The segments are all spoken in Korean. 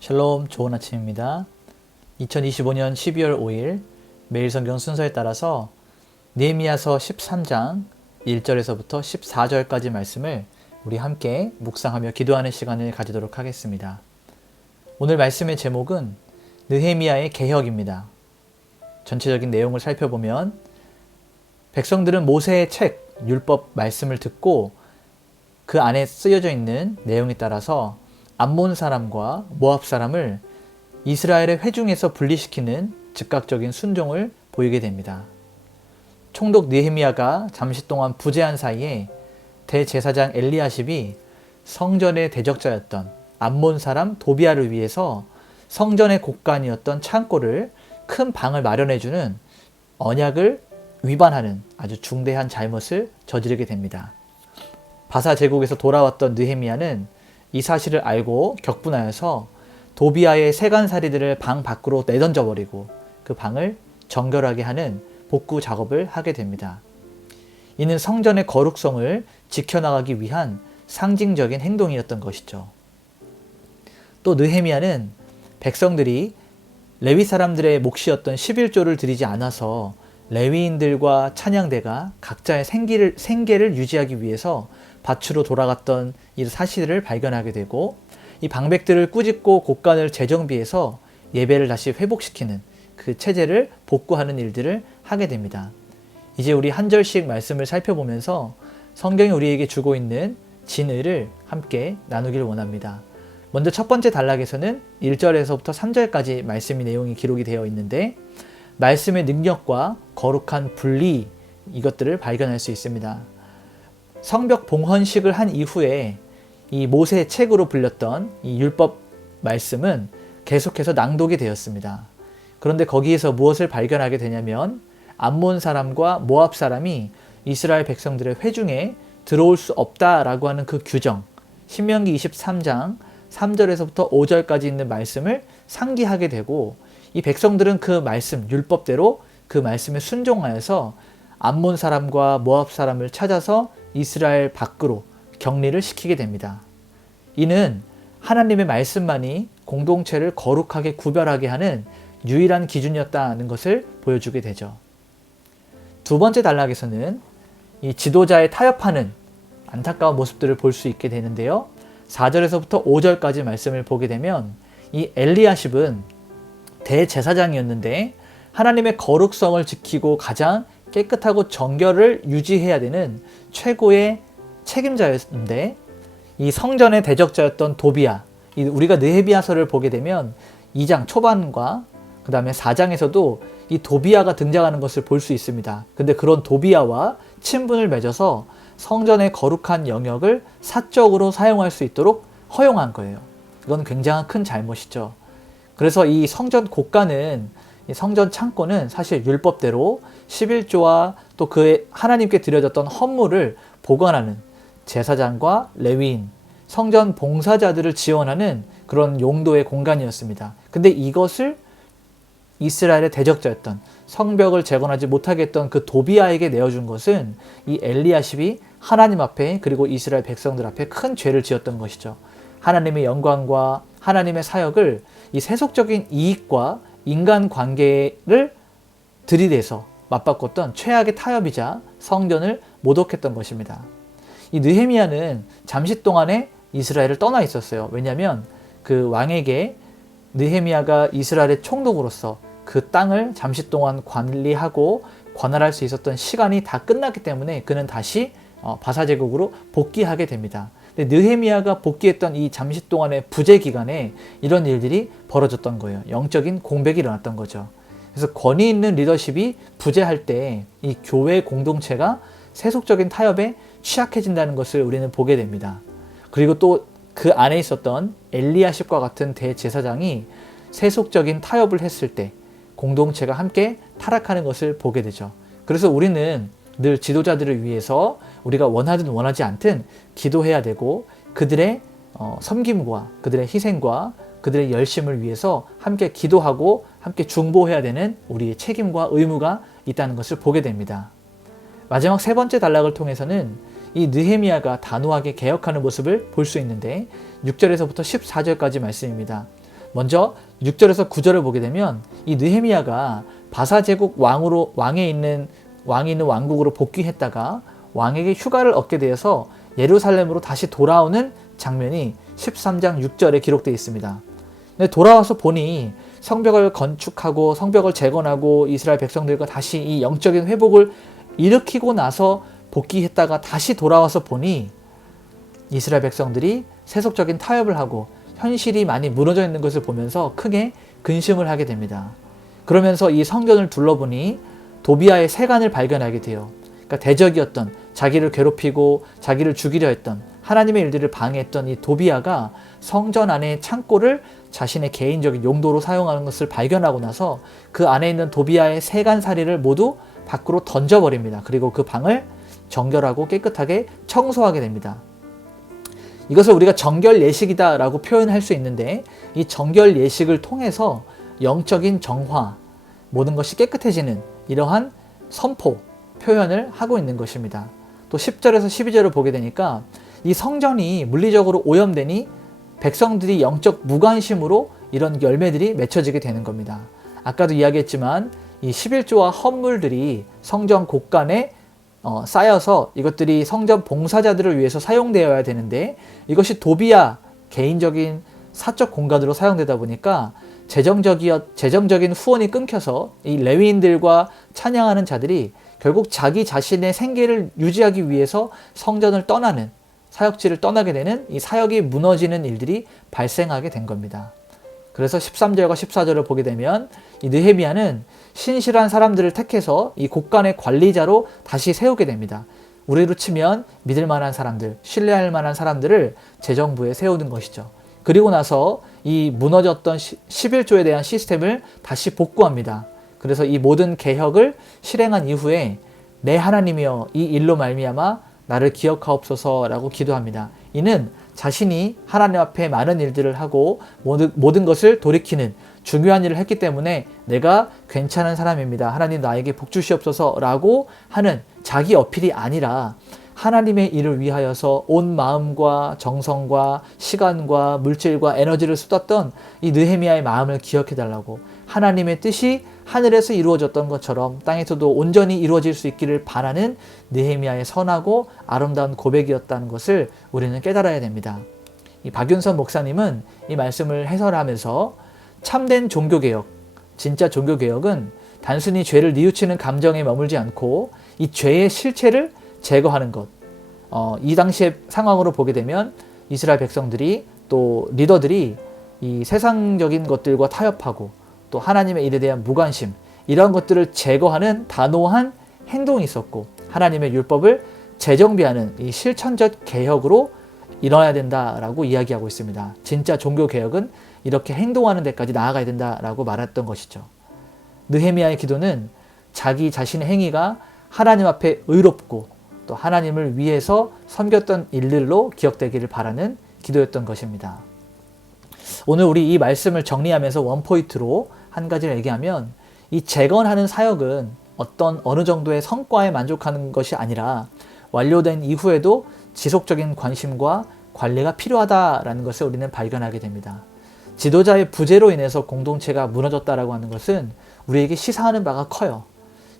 샬롬, 좋은 아침입니다. 2025년 12월 5일 매일 성경 순서에 따라서 느헤미야서 13장 1절에서부터 14절까지 말씀을 우리 함께 묵상하며 기도하는 시간을 가지도록 하겠습니다. 오늘 말씀의 제목은 느헤미야의 개혁입니다. 전체적인 내용을 살펴보면 백성들은 모세의 책, 율법 말씀을 듣고 그 안에 쓰여져 있는 내용에 따라서 암몬 사람과 모압 사람을 이스라엘의 회중에서 분리시키는 즉각적인 순종을 보이게 됩니다. 총독 느헤미야가 잠시 동안 부재한 사이에 대제사장 엘리야십이 성전의 대적자였던 암몬 사람 도비아를 위해서 성전의 곳간이었던 창고를 큰 방을 마련해주는 언약을 위반하는 아주 중대한 잘못을 저지르게 됩니다. 바사 제국에서 돌아왔던 느헤미야는 이 사실을 알고 격분하여서 도비아의 세간살이들을 방 밖으로 내던져 버리고 그 방을 정결하게 하는 복구 작업을 하게 됩니다. 이는 성전의 거룩성을 지켜나가기 위한 상징적인 행동이었던 것이죠. 또 느헤미야는 백성들이 레위 사람들의 몫이었던 11조를 드리지 않아서 레위인들과 찬양대가 각자의 생계를 유지하기 위해서 밭으로 돌아갔던 이 사실을 발견하게 되고 이 방백들을 꾸짖고 곳간을 재정비해서 예배를 다시 회복시키는 그 체제를 복구하는 일들을 하게 됩니다. 이제 우리 한 절씩 말씀을 살펴보면서 성경이 우리에게 주고 있는 진의를 함께 나누기를 원합니다. 먼저 첫 번째 단락에서는 1절에서부터 3절까지 말씀의 내용이 기록이 되어 있는데 말씀의 능력과 거룩한 분리 이것들을 발견할 수 있습니다. 성벽 봉헌식을 한 이후에 이 모세의 책으로 불렸던 이 율법 말씀은 계속해서 낭독이 되었습니다. 그런데 거기에서 무엇을 발견하게 되냐면 암몬 사람과 모압 사람이 이스라엘 백성들의 회중에 들어올 수 없다라고 하는 그 규정, 신명기 23장 3절에서부터 5절까지 있는 말씀을 상기하게 되고 이 백성들은 그 말씀, 율법대로 그 말씀에 순종하여서 암몬 사람과 모압 사람을 찾아서 이스라엘 밖으로 격리를 시키게 됩니다. 이는 하나님의 말씀만이 공동체를 거룩하게 구별하게 하는 유일한 기준이었다는 것을 보여주게 되죠. 두 번째 단락에서는 이 지도자의 타협하는 안타까운 모습들을 볼 수 있게 되는데요. 4절에서부터 5절까지 말씀을 보게 되면 이 엘리야십은 대제사장이었는데 하나님의 거룩성을 지키고 가장 깨끗하고 정결을 유지해야 되는 최고의 책임자였는데 이 성전의 대적자였던 도비아, 우리가 느헤미야서를 보게 되면 2장 초반과 그 다음에 4장에서도 이 도비아가 등장하는 것을 볼 수 있습니다. 근데 그런 도비아와 친분을 맺어서 성전의 거룩한 영역을 사적으로 사용할 수 있도록 허용한 거예요. 이건 굉장히 큰 잘못이죠. 그래서 이 성전 곳간은 이 성전 창고는 사실 율법대로 11조와 또 그 하나님께 드려졌던 헌물을 보관하는 제사장과 레위인, 성전 봉사자들을 지원하는 그런 용도의 공간이었습니다. 근데 이것을 이스라엘의 대적자였던 성벽을 재건하지 못하게 했던 그 도비아에게 내어준 것은 이 엘리야십이 하나님 앞에 그리고 이스라엘 백성들 앞에 큰 죄를 지었던 것이죠. 하나님의 영광과 하나님의 사역을 이 세속적인 이익과 인간관계를 들이대서 맞바꿨던 최악의 타협이자 성전을 모독했던 것입니다. 이 느헤미야는 잠시 동안에 이스라엘을 떠나 있었어요. 왜냐하면 그 왕에게 느헤미야가 이스라엘의 총독으로서 그 땅을 잠시 동안 관리하고 관할할 수 있었던 시간이 다 끝났기 때문에 그는 다시 바사 제국으로 복귀하게 됩니다. 근데 느헤미야가 복귀했던 이 잠시 동안의 부재 기간에 이런 일들이 벌어졌던 거예요. 영적인 공백이 일어났던 거죠. 그래서 권위 있는 리더십이 부재할 때 이 교회 공동체가 세속적인 타협에 취약해진다는 것을 우리는 보게 됩니다. 그리고 또 그 안에 있었던 엘리야십과 같은 대제사장이 세속적인 타협을 했을 때 공동체가 함께 타락하는 것을 보게 되죠. 그래서 우리는 늘 지도자들을 위해서 우리가 원하든 원하지 않든 기도해야 되고 그들의 섬김과 그들의 희생과 그들의 열심을 위해서 함께 기도하고 함께 중보해야 되는 우리의 책임과 의무가 있다는 것을 보게 됩니다. 마지막 세 번째 단락을 통해서는 이 느헤미야가 단호하게 개혁하는 모습을 볼 수 있는데 6절에서부터 14절까지 말씀입니다. 먼저 6절에서 9절을 보게 되면 이 느헤미야가 바사 제국 왕이 있는 왕국으로 복귀했다가 왕에게 휴가를 얻게 되어서 예루살렘으로 다시 돌아오는 장면이 13장 6절에 기록되어 있습니다. 근데 돌아와서 보니 성벽을 건축하고 성벽을 재건하고 이스라엘 백성들과 다시 이 영적인 회복을 일으키고 나서 복귀했다가 다시 돌아와서 보니 이스라엘 백성들이 세속적인 타협을 하고 현실이 많이 무너져 있는 것을 보면서 크게 근심을 하게 됩니다. 그러면서 이 성전을 둘러보니 도비아의 세간을 발견하게 돼요. 그러니까 대적이었던, 자기를 괴롭히고 자기를 죽이려 했던, 하나님의 일들을 방해했던 이 도비아가 성전 안의 창고를 자신의 개인적인 용도로 사용하는 것을 발견하고 나서 그 안에 있는 도비아의 세간살이를 모두 밖으로 던져버립니다. 그리고 그 방을 정결하고 깨끗하게 청소하게 됩니다. 이것을 우리가 정결 예식이다 라고 표현할 수 있는데, 이 정결 예식을 통해서 영적인 정화, 모든 것이 깨끗해지는 이러한 선포, 표현을 하고 있는 것입니다. 또 10절에서 12절을 보게 되니까 이 성전이 물리적으로 오염되니 백성들이 영적 무관심으로 이런 열매들이 맺혀지게 되는 겁니다. 아까도 이야기했지만 이 11조와 헌물들이 성전 곳간에 쌓여서 이것들이 성전 봉사자들을 위해서 사용되어야 되는데, 이것이 도비아 개인적인 사적 공간으로 사용되다 보니까 재정적인 후원이 끊겨서 이 레위인들과 찬양하는 자들이 결국 자기 자신의 생계를 유지하기 위해서 성전을 떠나는, 사역지를 떠나게 되는 이 사역이 무너지는 일들이 발생하게 된 겁니다. 그래서 13절과 14절을 보게 되면 이 느헤미야는 신실한 사람들을 택해서 이 곳간의 관리자로 다시 세우게 됩니다. 우리로 치면 믿을 만한 사람들, 신뢰할 만한 사람들을 재정부에 세우는 것이죠. 그리고 나서 이 무너졌던 11조에 대한 시스템을 다시 복구합니다. 그래서 이 모든 개혁을 실행한 이후에 내 하나님이여 이 일로 말미암아 나를 기억하옵소서라고 기도합니다. 이는 자신이 하나님 앞에 많은 일들을 하고 모든 것을 돌이키는 중요한 일을 했기 때문에 내가 괜찮은 사람입니다. 하나님 나에게 복 주시옵소서라고 하는 자기 어필이 아니라 하나님의 일을 위하여서 온 마음과 정성과 시간과 물질과 에너지를 쏟았던 이 느헤미야의 마음을 기억해달라고, 하나님의 뜻이 하늘에서 이루어졌던 것처럼 땅에서도 온전히 이루어질 수 있기를 바라는 느헤미야의 선하고 아름다운 고백이었다는 것을 우리는 깨달아야 됩니다. 이 박윤선 목사님은 이 말씀을 해설하면서 참된 종교개혁, 진짜 종교개혁은 단순히 죄를 뉘우치는 감정에 머물지 않고 이 죄의 실체를 제거하는 것. 이 당시의 상황으로 보게 되면 이스라엘 백성들이 또 리더들이 이 세상적인 것들과 타협하고 또 하나님의 일에 대한 무관심, 이런 것들을 제거하는 단호한 행동이 있었고, 하나님의 율법을 재정비하는 이 실천적 개혁으로 일어나야 된다라고 이야기하고 있습니다. 진짜 종교개혁은 이렇게 행동하는 데까지 나아가야 된다라고 말했던 것이죠. 느헤미야의 기도는 자기 자신의 행위가 하나님 앞에 의롭고 또 하나님을 위해서 섬겼던 일들로 기억되기를 바라는 기도였던 것입니다. 오늘 우리 이 말씀을 정리하면서 원포인트로 한 가지를 얘기하면, 이 재건하는 사역은 어느 정도의 성과에 만족하는 것이 아니라 완료된 이후에도 지속적인 관심과 관리가 필요하다라는 것을 우리는 발견하게 됩니다. 지도자의 부재로 인해서 공동체가 무너졌다라고 하는 것은 우리에게 시사하는 바가 커요.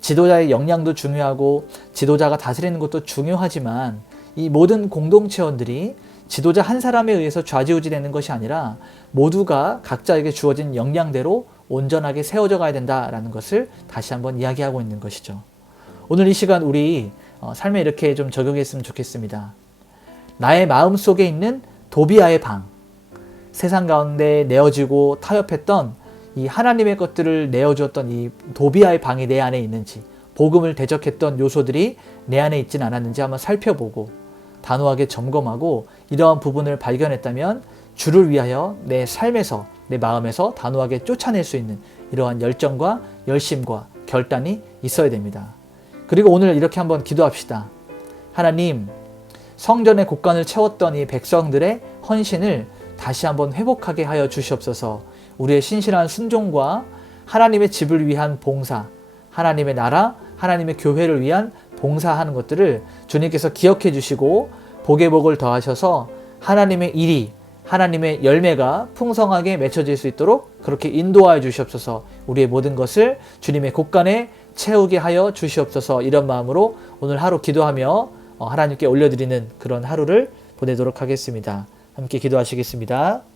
지도자의 역량도 중요하고 지도자가 다스리는 것도 중요하지만 이 모든 공동체원들이 지도자 한 사람에 의해서 좌지우지되는 것이 아니라 모두가 각자에게 주어진 역량대로 온전하게 세워져 가야 된다라는 것을 다시 한번 이야기하고 있는 것이죠. 오늘 이 시간 우리 삶에 이렇게 좀 적용했으면 좋겠습니다. 나의 마음속에 있는 도비아의 방, 세상 가운데 내어지고 타협했던 이 하나님의 것들을 내어주었던 이 도비아의 방이 내 안에 있는지, 복음을 대적했던 요소들이 내 안에 있진 않았는지 한번 살펴보고 단호하게 점검하고, 이러한 부분을 발견했다면 주를 위하여 내 삶에서, 내 마음에서 단호하게 쫓아낼 수 있는 이러한 열정과 열심과 결단이 있어야 됩니다. 그리고 오늘 이렇게 한번 기도합시다. 하나님, 성전의 곳간을 채웠던 이 백성들의 헌신을 다시 한번 회복하게 하여 주시옵소서. 우리의 신실한 순종과 하나님의 집을 위한 봉사, 하나님의 나라, 하나님의 교회를 위한 봉사하는 것들을 주님께서 기억해 주시고 복에 복을 더하셔서 하나님의 일이 하나님의 열매가 풍성하게 맺혀질 수 있도록 그렇게 인도하여 주시옵소서. 우리의 모든 것을 주님의 곳간에 채우게 하여 주시옵소서. 이런 마음으로 오늘 하루 기도하며 하나님께 올려드리는 그런 하루를 보내도록 하겠습니다. 함께 기도하시겠습니다.